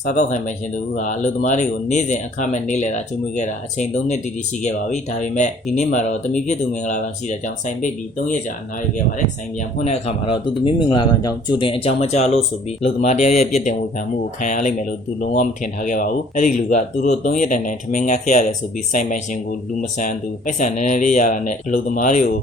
စားတော့ခိုင်ပိုင်ရှင်တို့ကအလုပ်သမားတွေကိုနေ့စဉ်အခမဲ့နေ့လည်တာကျွေးမွေးခဲ့တာအချိန်3နှစ်တိတိရှိခဲ့ပါပြီဒါပေမဲ့ဒီနေ့မှာတော့သမီးဖြစ်သူမင်္ဂလာဆောင်ရှိတဲ့အကြောင်းဆိုင်ပိတ်ပြီး3ရက်ကြာအနားယူခဲ့ပါတယ်ဆိုင်ပြန်ဖွင့်တဲ့အခါမှာတော့သူသမီးမင်္ဂလာဆောင်ကြောင့်ကြိုတင်အကြောင်းမကြားလို့ဆိုပြီးအလုပ်သမားတယောက်ရဲ့ပြစ်တင်ဝေဖန်မှုကိုခံရလိမ့်မယ်လို့သူလုံးဝမထင်ထားခဲ့ပါဘူးအဲ့ဒီလူကသူတို့3ရက်တိုင်တိုင်ထမင်းငတ်ခဲ့ရတယ်ဆိုပြီးဆိုင်ပိုင်ရှင်ကိုလူမဆန်သူပိုက်ဆံနည်းနည်းလေးရတာနဲ့အလုပ်သမားတွေကိ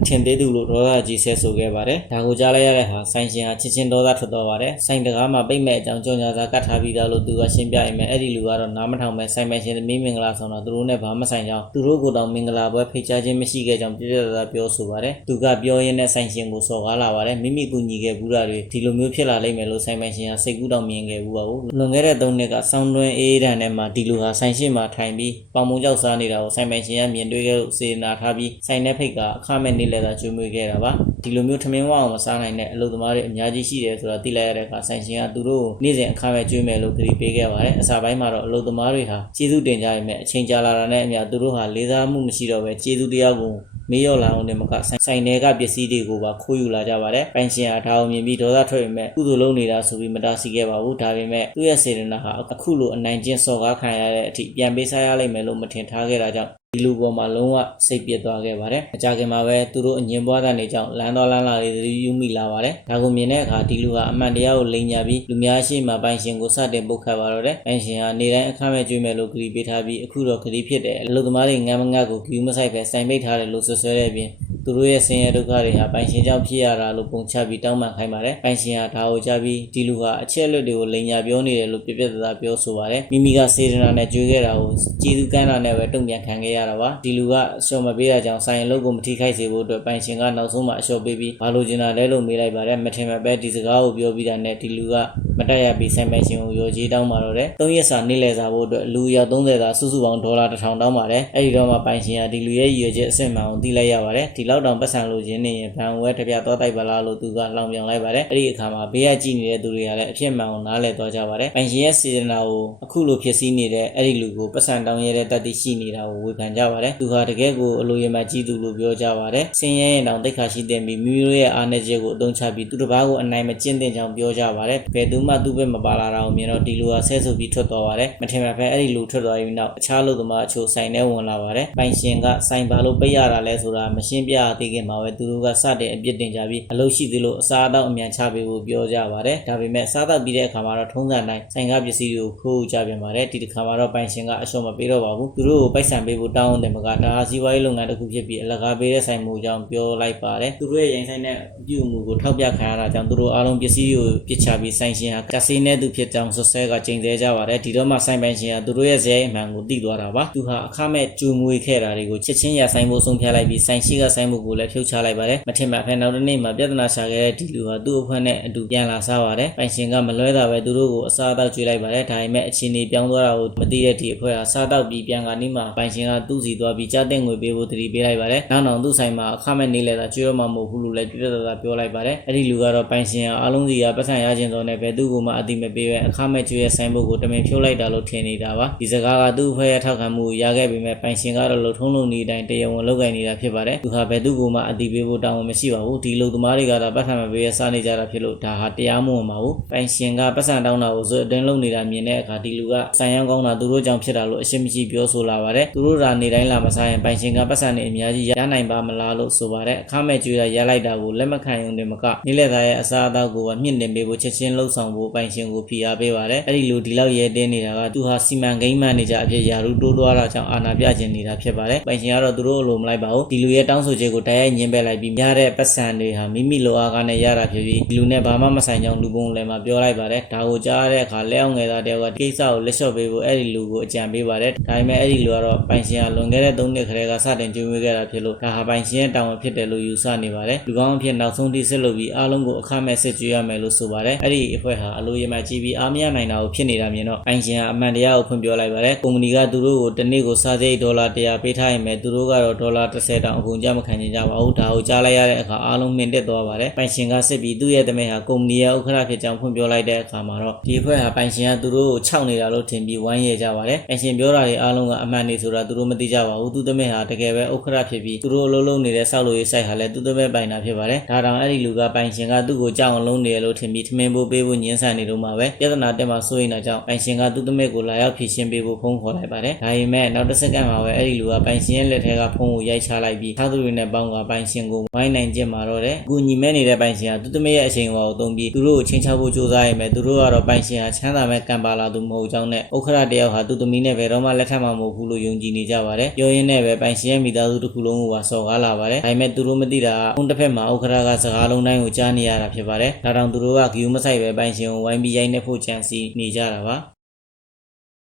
ုအထင်သေးသူလို့ဒေါသကြီးဆဲဆိုခဲ့ပါတယ်ဒါကိုကြားလိုက်ရတဲ့ဟာဆိုင်ရှင်ဟာချစ်ချင်းဒေါသထွက်သွားပါတယ်ဆိုင်တကားမှာပိတ်မဲ့အကြောင်းကြောညာစာကတ်ထားပြီးသားလို့သူကရှင်းပြအိမ်မဲ့အဲ့ဒီလူကတော့နားမထောင်မဲ့ဆိုင်ပိုင်ရှင်သမီးမင်္ဂလာဆောင်တော့သူတို့နဲ့ဘာမှဆိုင်ကြောင်းသူတို့ကိုတောင်မင်္ဂလာပွဲဖိတ်ကြားခြင်းမရှိခဲ့ကြောင်းပြပြသားပြောဆိုပါတယ်သူကပြောရင်းနဲ့ဆိုင်ရှင်ကိုစော်ကားလာပါတယ်မိမိကူညီခဲ့ဘူးတာတွေဒီလိုမျိုးဖြစ်လာလိမ့်မယ်လို့ဆိုင်ပိုင်ရှင်ကစိတ်ကူးတောင်မြင်ခဲ့ဘူးပါဘူးလွန်ခဲ့တဲ့3နှစ်ကဆောင်းတွင်းအေးဒဏ်နဲ့မှဒီလူဟာဆိုင်ရှိမှာထိုင်ပြီးပေါင်မုံကြောက်စားနေတာကိုဆိုင်ပိုင်ရှင်ကမြင်တွေ့ခဲ့လို့စေနာထားပြီးဆိုင်နဲ့ဖိတ်ကအခမဲ့နေလဲတာကျွေးမွေးခဲ့တာပါဒီလိုမျိုးထမင်းဝအောင်မစားနိုင်တဲ့အလုပ်သမားတွေအများကြီးရှိတယ်ဆိုတာသိလိုက်ရတဲ့အခါဆိုင်ရှင်ကသူတို့ကိုနေ့စဉ်အခမဲ့ကျွေးမယ်လို့ကတိပေးခဲ့ပါတယ်အစားပိုင်းမှာတော့အလုပ်သမားတွေဟာကျေးဇူးတင်ကြရမယ်အချိန်ကြာလာတာနဲ့အမျှသူတို့ဟာလေးစားမှုမရှိတော့ပဲကျေးဇူးတရားကိုမေးရောလာအောင်နဲ့မကဆိုင်တွေကပစ္စည်းတွေကိုပါခိုးယူလာကြပါတယ်ပိုင်ရှင်ဟာဒါအောင်မြင်ပြီးဒေါသထွက်ပေမဲ့ကုသိုလ်လုပ်နေတာဆိုပြီးမတားဆီးခဲ့ပါဘူးဒါပေမဲ့သူ့ရဲ့စေတနာဟာအခုလိုအနိုင်ကျင့်စော်ကားခံရတဲ့အထိပြန်ပေးစားရလိမ့်မယ်လို့မထင်ထားခဲ့တာကြောင့်ဒီလူပေါ်မှာလုံးဝစိတ်ပြည့်သွားခဲ့ပါတယ်အကြခင်မှာပဲသူတို့အငြင်းပွားတဲ့နေကြောင့်လမ်းတော်လမ်းလာတွေသတိယူမိလာပါတယ်ဒါကိုမြင်တဲ့အခါဒီလူဟာအမှန်တရားကိုလိမ်ညာပြီးလူများရှိမှပိုင်ရှင်ကိုစတင်ပုတ်ခတ်ပါတော့တယ်ပိုင်ရှင်ဟာနေတိုင်းအခမဲ့ကျွေးမယ်လို့ကတိပေးထားပြီးအခုတော့ကတိဖြစ်တယ်အလုပ်သမားတွေငမ်းမငတ်ကိုဂယူးမဆိုင်ပဲစိုင်ပိတ်ထားတယ်လို့ဆွဆွဲတဲ့အပြင်သူတို့ရဲ့ဆင်းရဲဒုက္ခတွေဟာပိုင်ရှင်ကြောင့်ဖြစ်ရတာလို့ပုံချပြီးတောင်းပန်ခိုင်းပါတယ်ပိုင်ရှင်ဟာဒါကိုကြားပြီးဒီလူဟာအချက်အလက်တွေကိုလိမ်ညာပြောနေတယ်လို့ပြပြသားပြောဆိုပါတယ်မိမိကစေတနာနဲ့ကြွေးခဲ့တာကိုကျေးဇူးကမ်းတာနဲ့ပဲတုံ့ပြန်ခံခဲ့ရတာပါဒီလူကအလျှော်မပေးတာကြောင့်ဆိုင်အလုပ်ကိုမထိခိုက်စေဖို့အတွက်ပိုင်ရှင်ကနောက်ဆုံးမှအလျှော်ပေးပြီးဘာလို့ကျင်တာလဲလို့မေးလိုက်ပါတယ်မထင်မှပဲဒီစကားကိုပြောပြီးတာနဲ့ဒီလူကမတက်ရပြီးဆိုင်ပိုင်ရှင်ကိုရောကြီးတောင်းပါတော့တယ်3ရက်စာနေ့လည်စာဖို့အတွက်လူရောက်30စာစုစုပေါင်းဒေါ်လာ1000တောင်းပါတယ်အဲ့ဒီတော့မှပိုင်ရှင်ကဒီလူရဲ့ရည်ရွယ်ချက်အစစ်မှန်ကိုသိလိုက်ရပါတယ်ဒီလောက်တောင်ပတ်စံလို့ခြင်းနေရင်ဘန်ဝဲတပြသွားတိုက်ပါလားလို့သူကလောင်ပြောင်လိုက်ပါတယ်အဲ့ဒီအခါမှာဘေးကကြည့်နေတဲ့သူတွေကလည်းအဖြစ်မှန်ကိုနားလည်သွားကြပါတယ်ပိုင်ရှင်ရဲ့စေတနာကိုအခုလိုဖြစ်စည်းနေတဲ့အဲ့ဒီလူကိုပတ်စံတောင်းရတဲ့တတ်သိရှိနေတာကိုဝေဖန်ကြပါတယ်သူဟာတကယ်ကိုအလိုရမကြီးသူလို့ပြောကြပါတယ်ဆင်းရဲရင်တောင်တိတ်ခါရှိတဲ့မိမိတို့ရဲ့အားနည်းချက်ကိုအသုံးချပြီးသူတစ်ပါးကိုအနိုင်မကျင့်တဲ့ကြောင်းပြောကြပါတယ်ဘယ်သူမှသူ့ဘက်မပါလာတာကိုမြင်တော့ဒီလူဟာဆဲဆိုပြီးထွက်သွားပါတယ်မထင်မှပဲအဲ့ဒီလူထွက်သွားပြီးနောက်အခြားလူသမားအချို့ဆိုင်ထဲဝင်လာပါတယ်ပိုင်ရှင်ကဆိုင်ပါလို့ပိတ်ရတာလဲဆိုတာမရှင်းပြသေးခင်မှာပဲသူတို့ကစတဲ့အပြစ်တင်ကြပြီးအလုပ်ရှိသေးလို့အစားအသောက်အမြန်ချပေးဖို့ပြောကြပါတယ်ဒါပေမဲ့စားတော့ပြီးတဲ့အခါမှာတော့ထုံးစံတိုင်းဆိုင်ကပစ္စည်းတွေကိုခိုးကြပြန်ပါတယ်ဒီတစ်ခါမှာတော့ပိုင်ရှင်ကအလျှော့မပေးတော့ပါဘူးသူတို့ကိုပိုက်ဆံပေးဖို့တောင်းတယ်မကဒါဟာစီးပွားရေးလုပ်ငန်းတစ်ခုဖြစ်ပြီးအလကားပေးတဲ့ဆိုင်မှုကြောင့်ပြောလိုက်ပါတယ်သူတို့ရဲ့ရင်ဆိုင်တဲ့အပြုအမူကိုထောက်ပြခံရတာကြောင့်သူတို့အားလုံးပစ္စည်းတွေကိုပစ်ချပြီးဆိုင်ရှင်ဟာကစီနဲ့သူဖြစ်ကြောင်းဆွဆဲကချိန်သေးကြပါတယ်ဒီတော့မှဆိုင်ပိုင်ရှင်ဟာသူတို့ရဲ့ဇယိုင်းအမှန်ကိုသိသွားတာပါသူဟာအခမဲ့ကျူမွေခဲ့တာတွေကိုချက်ချင်းရဆိုင်ဖို့ဆုံးဖြတ်လိုက်ပြီးဆိုင်ရှိကဆိုင်မှုကိုလည်းဖြုတ်ချလိုက်ပါတယ်မထင်မှဖဲနောက်တစ်နေ့မှာပြဿနာရှာခဲ့တဲ့ဒီလူဟာသူ့အဖွဲ့နဲ့အတူပြန်လာစားပါတယ်ပိုင်ရှင်ကမလွဲတာပဲသူတို့ကိုအစားအသောက်ကျွေးလိုက်ပါတယ်ဒါပေမဲ့အခြေအနေပြောင်းသွားတာကိုမသိတဲ့ဒီအဖွဲ့ဟာစားတော့ပြီးပြန်ကနေမှပိုင်ရှင်ကသူ့စီသွားပြီးကြားတဲ့ငွေပေးဖို့တတိပေးလိုက်ပါတယ်နောက်သူ့ဆိုင်မှာအခမဲ့နေလဲတာကျွေးတော့မှမဟုတ်ဘူးလို့လည်းပြပြသားသားပြောလိုက်ပါတယ်အဲ့ဒီလူကတော့ပိုင်ရှင်ဟာအားလုံးစီကပတ်စံရခြင်းတော့နဲ့ပဲသူ့ကိုမှအတိမပေးပဲအခမဲ့ကျွေးရဲ့ဆိုင်ဘုတ်ကိုတမင်ဖြုတ်လိုက်တာလို့ထင်နေတာပါဒီစကားကသူ့အဖွဲ့ရဲ့ထောက်ခံမှုရခဲ့ပေမဲ့ပိုင်ရှင်ကတော့လုံထုံးလုံနေတိုင်းတရားဝင်လုပ်ကိုင်နေတာဖြစ်ပါတယ်သူဟာဘယ်သူ့ကိုမှအတိပေးဖို့တောင်းဝန်မရှိပါဘူးဒီလူသမားတွေကတော့ပတ်စံမပေးရစားနေကြတာဖြစ်လို့ဒါဟာတရားမဝင်ပါဘူးပိုင်ရှင်ကပတ်စံတောင်းတာကိုဇွတ်အတွင်းလုပ်နေတာမြင်တဲ့အခါဒီလူကဆိုင်ရောင်းကောင်းတာသူတို့ကြောင့်ဖြစ်တာလို့အရှင်းမရှိပြောဆိုလာပါတယ်သူတို့ရာနေတိုင်းလာမစားရင်ပိုင်ရှင်ကပတ်စံနေအများကြီးရနိုင်ပါမလားလို့ဆိုပါတယ်အခမဲ့ကျွေးရရလိုက်တာကိုလက်မခံရုံနဲ့မကနေ့လက်သားရဲ့အစားအသောက်ကိုမြင့်တင်ပေးဖို့ချက်ချင်းလှုပ်ဆောင်ဖို့ပိုင်ရှင်ကိုဖိအားပေးပါတယ်အဲ့ဒီလူဒီလောက်ရဲတင်းနေတာကသူဟာစီမံကိန်းမှနေကြအဖြစ်ယာရုတိုးသွားတာကြောင့်အာဏာပြခြင်းနေတာဖြစ်ပါတယ်ပိုင်ရှင်ကတော့သူတို့အလိုမလိုက်ပါဘူးဒီလူရဲ့တောင်းဆိုချက်ကိုတိုက်ရိုက်ညှင်းပယ်လိုက်ပြီးများတဲ့ပတ်စံတွေဟာမိမိလိုအားကနဲ့ရတာဖြစ်ပြီးဒီလူနဲ့ဘာမှမဆိုင်ကြောင်းလူပုံလည်းမပြောလိုက်ပါတယ်ဒါကိုကြားရတဲ့အခါလက်အောင်ငယ်သားတယောက်ကကိစ္စကိုလက်လျှော့ပေးဖို့အဲ့ဒီလူကိုအကြံပေးပါတယ်ဒါပေမဲ့အဲ့ဒီလူကတော့ပိုင်ရှင်ကလွန်ခဲ့တဲ့3နှစ်ခရဲကစတင်ကျွေးမွေးခဲ့တာဖြစ်လို့ဒါဟာပိုင်ရှင်ရဲ့တာဝန်ဖြစ်တယ်လို့ယူဆနေပါတယ်လူကောင်းအဖြစ်နောက်ဆုံးထိစစ်လုပ်ပြီးအားလုံးကိုအခမဲ့စစ်ကျွေးရမယ်လို့ဆိုပါတယ်အဲ့ဒီအဖွဲ့ဟာအလိုရမကြီးပြီးအားမရနိုင်တာကိုဖြစ်နေတာမြင်တော့ပိုင်ရှင်ဟာအမှန်တရားကိုဖွင့်ပြောလိုက်ပါတယ်ကုမ္ပဏီကသူတို့ကိုတစ်နေ့ကိုစားစရိတ်ဒေါ်လာ100ပေးထားရင်ပဲသူတို့ကတော့ဒေါ်လာ30တောင်အကုန်ကြမခံ နေကြပါဘူးဒါကိုကြားလိုက်ရတဲ့အခါအားလုံးမြင်တက်သွားပါတယ်ပိုင်ရှင်ကစစ်ပြီးသူ့ရဲ့တမင်ဟာကုမ္ပဏီရဲ့ဥက္ကဋ္ဌဖြစ်ကြောင်းဖွင့်ပြောလိုက်တဲ့အခါမှာတော့ဒီအဖွဲ့ဟာပိုင်ရှင်ကသူတို့ကိုခြောက်နေတာလို့ထင်ပြီးဝိုင်းရဲကြပါတယ်ပိုင်ရှင်ပြောတာတွေအားလုံးကအမှန်တွေဆိုတာသူတို့မသိကြပါဘူးသူ့တမင်ဟာတကယ်ပဲဥက္ကဋ္ဌဖြစ်ပြီးသူတို့အလုံးလုံးနေတဲ့ဆောက်လုပ်ရေးစိုက်ဟာလည်းသူ့တမင်ပိုင်တာဖြစ်ပါတယ်ဒါတောင်အဲ့ဒီလူကပိုင်ရှင်ကသူ့ကိုကြောက်အောင်လုံးနေရလို့ထင်ပြီးထမင်းပိုးပေးဖို့ညှင်းဆန်နေတော့မှပဲပြဿနာတက်မှစိုးရိမ်တာကြောင့်ပိုင်ရှင်ကသူ့တမင်ကိုလာရောက်ဖြေရှင်းပေးဖို့ဖုန်းခေါ်လိုက်ပါတယ်ဒါပေမဲ့နောက်တစ်စက္ကန့်မှာပဲအဲ့ဒီလူကပိုင်ရှင်ရဲ့လက်ထဲကဖုန်းကိုရိုက်ချလိုက်ပြီးသားသူတွေနဲ့ပေါင်းကပိုင်ရှင်ကိုဝိုင်းနိုင်ကျင့်မှာတော့တယ်အခုညီမဲနေတဲ့ပိုင်ရှင်ကသူ့တမင်ရဲ့အချိန်အဝါကိုသုံးပြီးသူတို့ကိုချင်းချောက်ဖို့ကြိုးစားရမယ်သူတို့ကတော့ပိုင်ရှင်ဟာချမ်းသာမဲ့ကံပါလာသူမဟုတ်ကြောင်းနဲ့ဥက္ခရာတယောက်ဟာသူ့သမီးနဲ့ဘယ်တော့မှလက်ထပ်မှာမဟုတ်ဘူးလို့ယုံကြည်နေကြပါတယ်ပြောရင်းနဲ့ပဲပိုင်ရှင်ရဲ့မိသားစုတစ်ခုလုံးကိုပါစော်ကားလာပါတယ်ဒါပေမဲ့သူတို့မသိတာကတစ်ဖက်မှာဥက္ခရာကစကားလုံးတိုင်းကိုကြားနေရတာဖြစ်ပါတယ်ဒါတောင်သူတို့ကဂယူးမဆိုင်ပဲပိုင်ရှင်ကိုဝိုင်းပြီးရိုက်နှက်ဖို့ကြံစီနေကြတာပါ